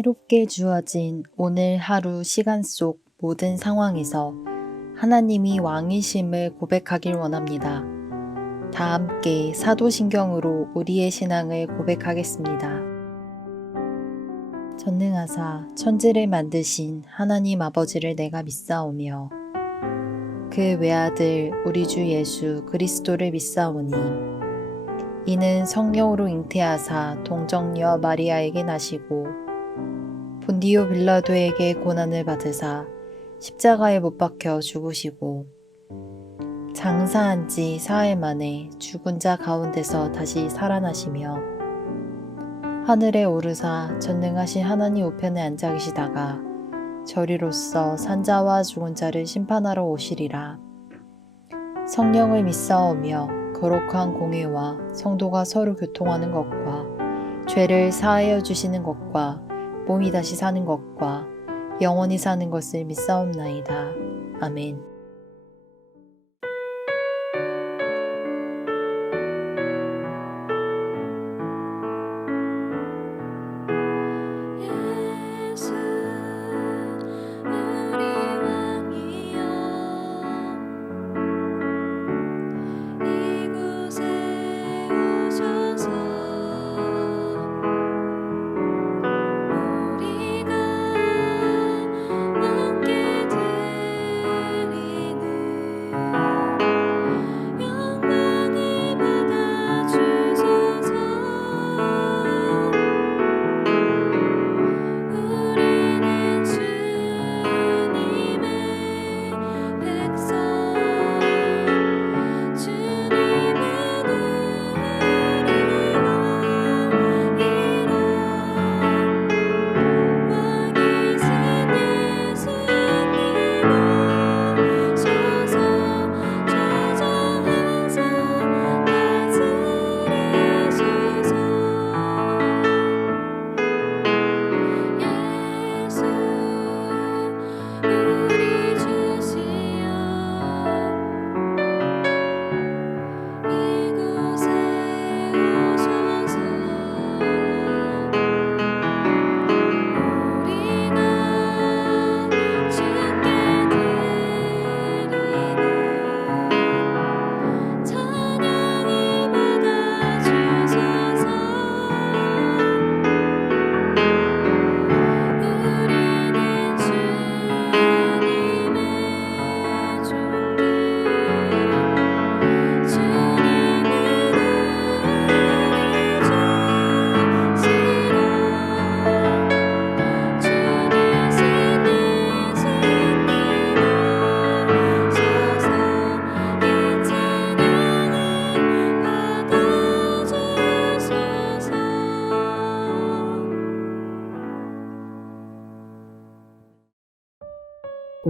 새롭게 주어진 오늘 하루 시간 속 모든 상황에서 하나님이 왕이심을 고백하길 원합니다. 다 함께 사도신경으로 우리의 신앙을 고백하겠습니다. 전능하사 천지를 만드신 하나님 아버지를 내가 믿사오며 그 외아들 우리 주 예수 그리스도를 믿사오니 이는 성령으로 잉태하사 동정녀 마리아에게 나시고 본디오 빌라도에게 고난을 받으사 십자가에 못 박혀 죽으시고 장사한 지 사흘 만에 죽은 자 가운데서 다시 살아나시며 하늘에 오르사 전능하신 하나님 우편에 앉아 계시다가 저리로서 산자와 죽은 자를 심판하러 오시리라. 성령을 믿사오며 거룩한 공회와 성도가 서로 교통하는 것과 죄를 사하여 주시는 것과 몸이 다시 사는 것과 영원히 사는 것을 믿사옵나이다. 아멘.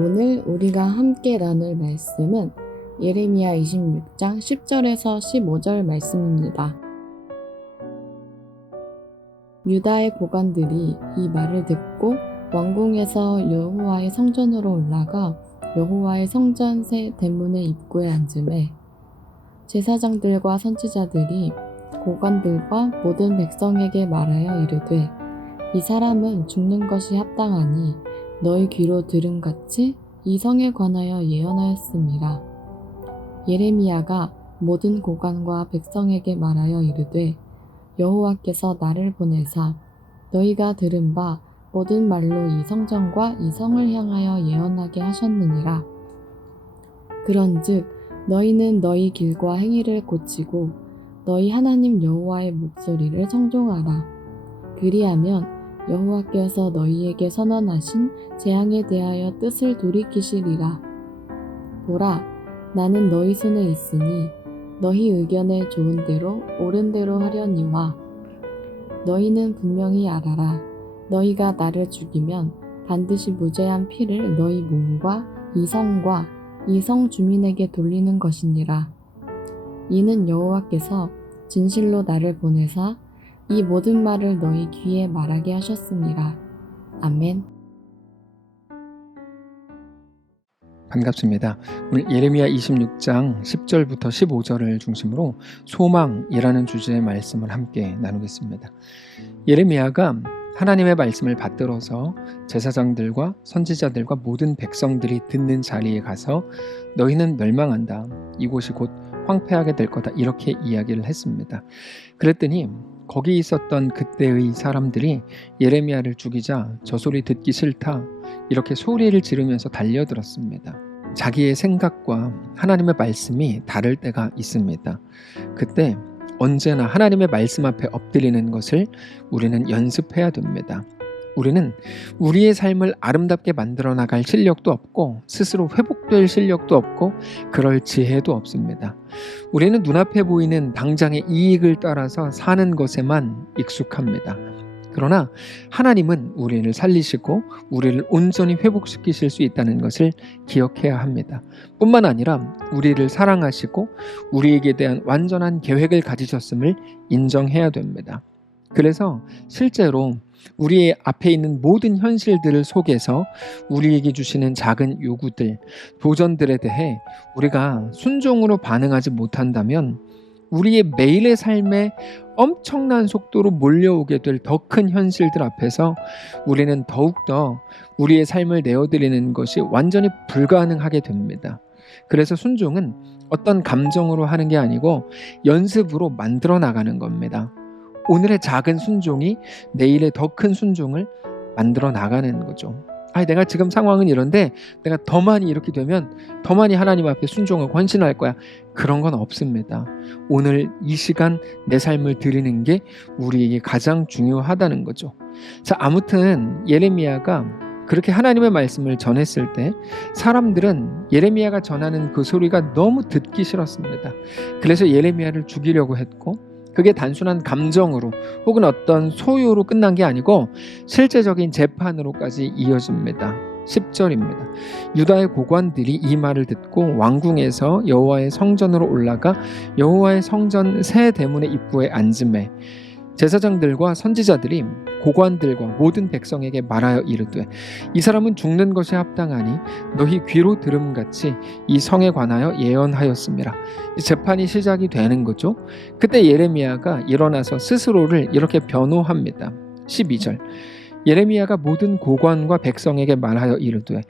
오늘 우리가 함께 나눌 말씀은 예레미야 26장 10절에서 15절 말씀입니다. 유다의 고관들이 이 말을 듣고 왕궁에서 여호와의 성전으로 올라가 여호와의 성전 새 대문의 입구에 앉으매 제사장들과 선지자들이 고관들과 모든 백성에게 말하여 이르되 이 사람은 죽는 것이 합당하니 너희 귀로 들음같이 이 성에 관하여 예언하였습니다. 예레미야가 모든 고관과 백성에게 말하여 이르되 여호와께서 나를 보내사 너희가 들은 바 모든 말로 이 성전과 이 성을 향하여 예언하게 하셨느니라. 그런즉 너희는 너희 길과 행위를 고치고 너희 하나님 여호와의 목소리를 청종하라. 그리하면 여호와께서 너희에게 선언하신 재앙에 대하여 뜻을 돌이키시리라. 보라, 나는 너희 손에 있으니 너희 의견에 좋은 대로 옳은 대로 하려니와 너희는 분명히 알아라. 너희가 나를 죽이면 반드시 무죄한 피를 너희 몸과 이 성과 이 성 주민에게 돌리는 것이니라. 이는 여호와께서 진실로 나를 보내사 이 모든 말을 너희 귀에 말하게 하셨습니다. 아멘. 반갑습니다. 오늘 예레미야 26장 10절부터 15절을 중심으로 소망이라는 주제의 말씀을 함께 나누겠습니다. 예레미야가 하나님의 말씀을 받들어서 제사장들과 선지자들과 모든 백성들이 듣는 자리에 가서 너희는 멸망한다. 이곳이 곧 황폐하게 될 거다. 이렇게 이야기를 했습니다. 그랬더니 거기 있었던 그때의 사람들이 예레미야를 죽이자 저 소리 듣기 싫다. 이렇게 소리를 지르면서 달려들었습니다. 자기의 생각과 하나님의 말씀이 다를 때가 있습니다. 그때 언제나 하나님의 말씀 앞에 엎드리는 것을 우리는 연습해야 됩니다. 우리는 우리의 삶을 아름답게 만들어 나갈 실력도 없고 스스로 회복될 실력도 없고 그럴 지혜도 없습니다. 우리는 눈앞에 보이는 당장의 이익을 따라서 사는 것에만 익숙합니다. 그러나 하나님은 우리를 살리시고 우리를 온전히 회복시키실 수 있다는 것을 기억해야 합니다. 뿐만 아니라 우리를 사랑하시고 우리에게 대한 완전한 계획을 가지셨음을 인정해야 됩니다. 그래서 실제로 우리의 앞에 있는 모든 현실들을 속에서 우리에게 주시는 작은 요구들, 도전들에 대해 우리가 순종으로 반응하지 못한다면 우리의 매일의 삶에 엄청난 속도로 몰려오게 될 더 큰 현실들 앞에서 우리는 더욱더 우리의 삶을 내어드리는 것이 완전히 불가능하게 됩니다. 그래서 순종은 어떤 감정으로 하는 게 아니고 연습으로 만들어 나가는 겁니다. 오늘의 작은 순종이 내일의 더 큰 순종을 만들어 나가는 거죠. 내가 지금 상황은 이런데 내가 더 많이 이렇게 되면 더 많이 하나님 앞에 순종하고 헌신할 거야. 그런 건 없습니다. 오늘 이 시간 내 삶을 드리는 게 우리에게 가장 중요하다는 거죠. 자, 아무튼 예레미야가 그렇게 하나님의 말씀을 전했을 때 사람들은 예레미야가 전하는 그 소리가 너무 듣기 싫었습니다. 그래서 예레미야를 죽이려고 했고 그게 단순한 감정으로 혹은 어떤 소요로 끝난 게 아니고 실제적인 재판으로까지 이어집니다. 10절입니다. 유다의 고관들이 이 말을 듣고 왕궁에서 여호와의 성전으로 올라가 여호와의 성전 새 대문의 입구에 앉음에 제사장들과 선지자들이 고관들과 모든 백성에게 말하여 이르되 이 사람은 죽는 것이 합당하니 너희 귀로 들음같이 이 성에 관하여 예언하였습니다. 재판이 시작이 되는 거죠. 그때 예레미야가 일어나서 스스로를 이렇게 변호합니다. 12절 예레미야가 모든 고관과 백성에게 말하여 이르되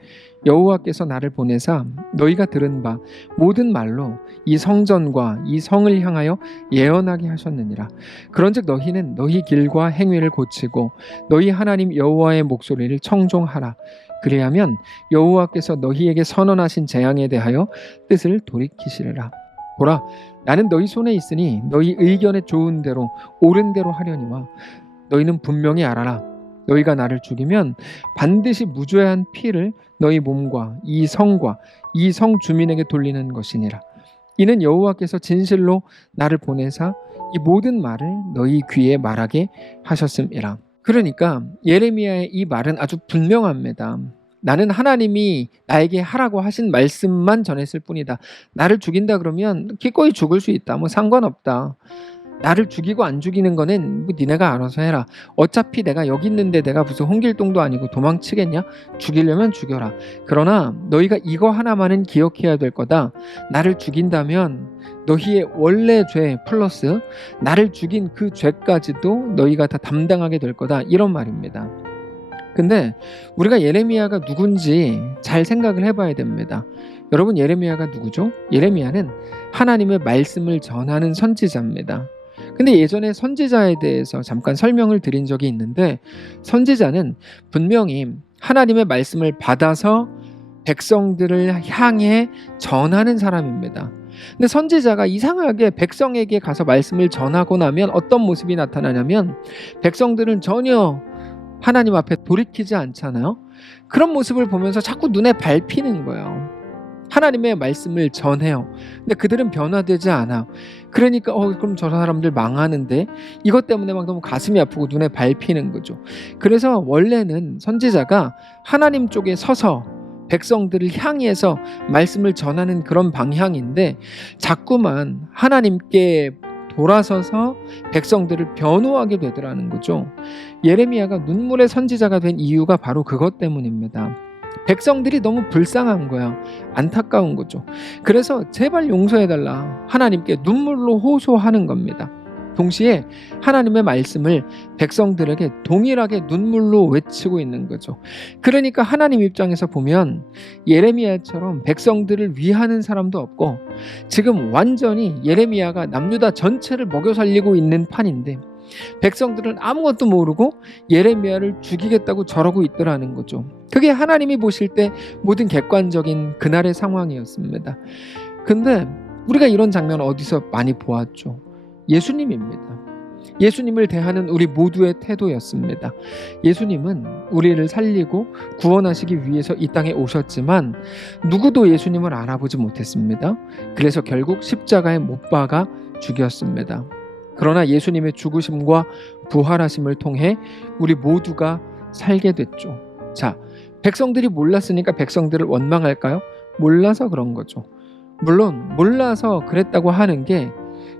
여호와께서 나를 보내사 너희가 들은 바 모든 말로 이 성전과 이 성을 향하여 예언하게 하셨느니라. 그런즉 너희는 너희 길과 행위를 고치고 너희 하나님 여호와의 목소리를 청종하라. 그리하면 여호와께서 너희에게 선언하신 재앙에 대하여 뜻을 돌이키시리라. 보라, 나는 너희 손에 있으니 너희 의견에 좋은 대로 옳은 대로 하려니와 너희는 분명히 알아라. 너희가 나를 죽이면 반드시 무죄한 피를 너희 몸과 이 성과 이 성 주민에게 돌리는 것이니라. 이는 여호와께서 진실로 나를 보내사 이 모든 말을 너희 귀에 말하게 하셨음이라. 그러니까 예레미야의 이 말은 아주 분명합니다. 나는 하나님이 나에게 하라고 하신 말씀만 전했을 뿐이다. 나를 죽인다 그러면 기꺼이 죽을 수 있다. 상관없다. 나를 죽이고 안 죽이는 거는 니네가 알아서 해라. 어차피 내가 여기 있는데 내가 무슨 홍길동도 아니고 도망치겠냐? 죽이려면 죽여라. 그러나 너희가 이거 하나만은 기억해야 될 거다. 나를 죽인다면 너희의 원래 죄 플러스 나를 죽인 그 죄까지도 너희가 다 담당하게 될 거다. 이런 말입니다. 근데 우리가 예레미야가 누군지 잘 생각을 해봐야 됩니다. 여러분, 예레미야가 누구죠? 예레미야는 하나님의 말씀을 전하는 선지자입니다. 근데 예전에 선지자에 대해서 잠깐 설명을 드린 적이 있는데 선지자는 분명히 하나님의 말씀을 받아서 백성들을 향해 전하는 사람입니다. 근데 선지자가 이상하게 백성에게 가서 말씀을 전하고 나면 어떤 모습이 나타나냐면 백성들은 전혀 하나님 앞에 돌이키지 않잖아요. 그런 모습을 보면서 자꾸 눈에 밟히는 거예요. 하나님의 말씀을 전해요. 근데 그들은 변화되지 않아. 그러니까 그럼 저 사람들 망하는데 이것 때문에 막 너무 가슴이 아프고 눈에 밟히는 거죠. 그래서 원래는 선지자가 하나님 쪽에 서서 백성들을 향해서 말씀을 전하는 그런 방향인데 자꾸만 하나님께 돌아서서 백성들을 변호하게 되더라는 거죠. 예레미야가 눈물의 선지자가 된 이유가 바로 그것 때문입니다. 백성들이 너무 불쌍한 거야. 안타까운 거죠. 그래서 제발 용서해달라. 하나님께 눈물로 호소하는 겁니다. 동시에 하나님의 말씀을 백성들에게 동일하게 눈물로 외치고 있는 거죠. 그러니까 하나님 입장에서 보면 예레미야처럼 백성들을 위하는 사람도 없고, 지금 완전히 예레미야가 남유다 전체를 먹여 살리고 있는 판인데 백성들은 아무것도 모르고 예레미야를 죽이겠다고 저러고 있더라는 거죠. 그게 하나님이 보실 때 모든 객관적인 그날의 상황이었습니다. 근데 우리가 이런 장면 어디서 많이 보았죠? 예수님입니다. 예수님을 대하는 우리 모두의 태도였습니다. 예수님은 우리를 살리고 구원하시기 위해서 이 땅에 오셨지만 누구도 예수님을 알아보지 못했습니다. 그래서 결국 십자가에 못 박아 죽였습니다. 그러나 예수님의 죽으심과 부활하심을 통해 우리 모두가 살게 됐죠. 자, 백성들이 몰랐으니까 백성들을 원망할까요? 몰라서 그런 거죠. 물론 몰라서 그랬다고 하는 게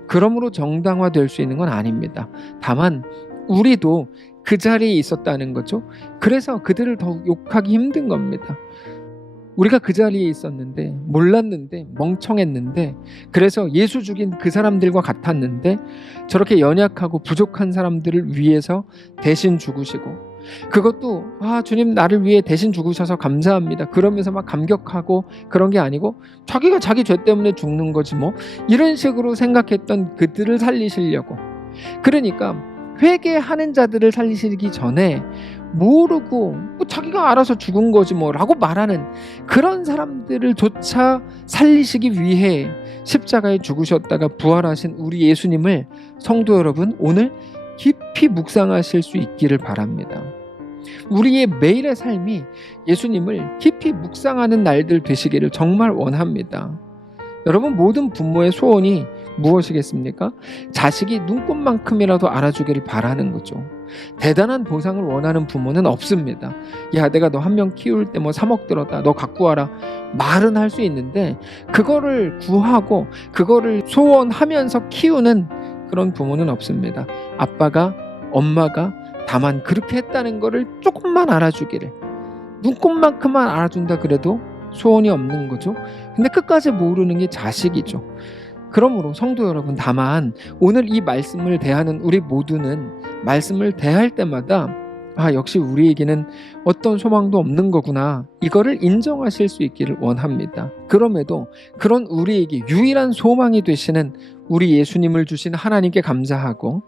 그러므로 정당화될 수 있는 건 아닙니다. 다만 우리도 그 자리에 있었다는 거죠. 그래서 그들을 더욱 욕하기 힘든 겁니다. 우리가 그 자리에 있었는데, 몰랐는데, 멍청했는데, 그래서 예수 죽인 그 사람들과 같았는데 저렇게 연약하고 부족한 사람들을 위해서 대신 죽으시고, 그것도 주님 나를 위해 대신 죽으셔서 감사합니다 그러면서 막 감격하고 그런 게 아니고 자기가 자기 죄 때문에 죽는 거지 뭐, 이런 식으로 생각했던 그들을 살리시려고. 그러니까 회개하는 자들을 살리시기 전에 모르고 자기가 알아서 죽은 거지 뭐 라고 말하는 그런 사람들을 조차 살리시기 위해 십자가에 죽으셨다가 부활하신 우리 예수님을 성도 여러분 오늘 깊이 묵상하실 수 있기를 바랍니다. 우리의 매일의 삶이 예수님을 깊이 묵상하는 날들 되시기를 정말 원합니다. 여러분, 모든 부모의 소원이 무엇이겠습니까? 자식이 눈꽃만큼이라도 알아주기를 바라는 거죠. 대단한 보상을 원하는 부모는 없습니다. 야, 내가 너 한 명 키울 때 뭐 3억 들었다, 너 갖고 와라, 말은 할 수 있는데 그거를 구하고 그거를 소원하면서 키우는 그런 부모는 없습니다. 아빠가, 엄마가 다만 그렇게 했다는 거를 조금만 알아주기를, 눈꽃만큼만 알아준다 그래도 소원이 없는 거죠. 근데 끝까지 모르는 게 자식이죠. 그러므로 성도 여러분, 다만 오늘 이 말씀을 대하는 우리 모두는 말씀을 대할 때마다 역시 우리에게는 어떤 소망도 없는 거구나, 이거를 인정하실 수 있기를 원합니다. 그럼에도 그런 우리에게 유일한 소망이 되시는 우리 예수님을 주신 하나님께 감사하고,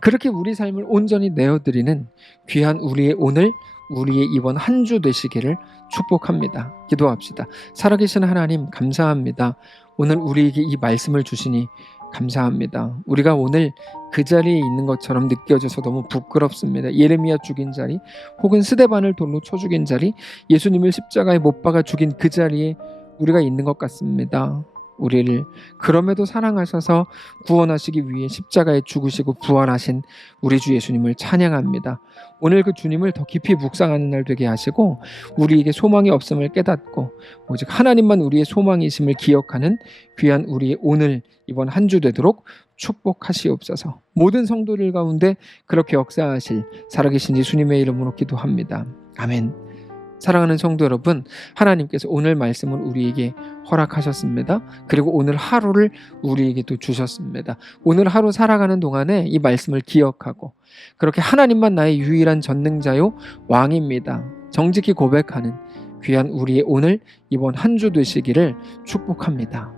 그렇게 우리 삶을 온전히 내어드리는 귀한 우리의 오늘, 우리의 이번 한 주 되시기를 축복합니다. 기도합시다. 살아계신 하나님, 감사합니다. 오늘 우리에게 이 말씀을 주시니 감사합니다. 우리가 오늘 그 자리에 있는 것처럼 느껴져서 너무 부끄럽습니다. 예레미야 죽인 자리, 혹은 스데반을 돌로 쳐 죽인 자리, 예수님을 십자가에 못 박아 죽인 그 자리에 우리가 있는 것 같습니다. 우리를 그럼에도 사랑하셔서 구원하시기 위해 십자가에 죽으시고 부활하신 우리 주 예수님을 찬양합니다. 오늘 그 주님을 더 깊이 묵상하는 날 되게 하시고, 우리에게 소망이 없음을 깨닫고 오직 하나님만 우리의 소망이심을 기억하는 귀한 우리의 오늘, 이번 한 주 되도록 축복하시옵소서. 모든 성도들 가운데 그렇게 역사하실 살아계신 예수님의 이름으로 기도합니다. 아멘. 사랑하는 성도 여러분, 하나님께서 오늘 말씀을 우리에게 허락하셨습니다. 그리고 오늘 하루를 우리에게 또 주셨습니다. 오늘 하루 살아가는 동안에 이 말씀을 기억하고, 그렇게 하나님만 나의 유일한 전능자요 왕입니다, 정직히 고백하는 귀한 우리의 오늘, 이번 한 주 되시기를 축복합니다.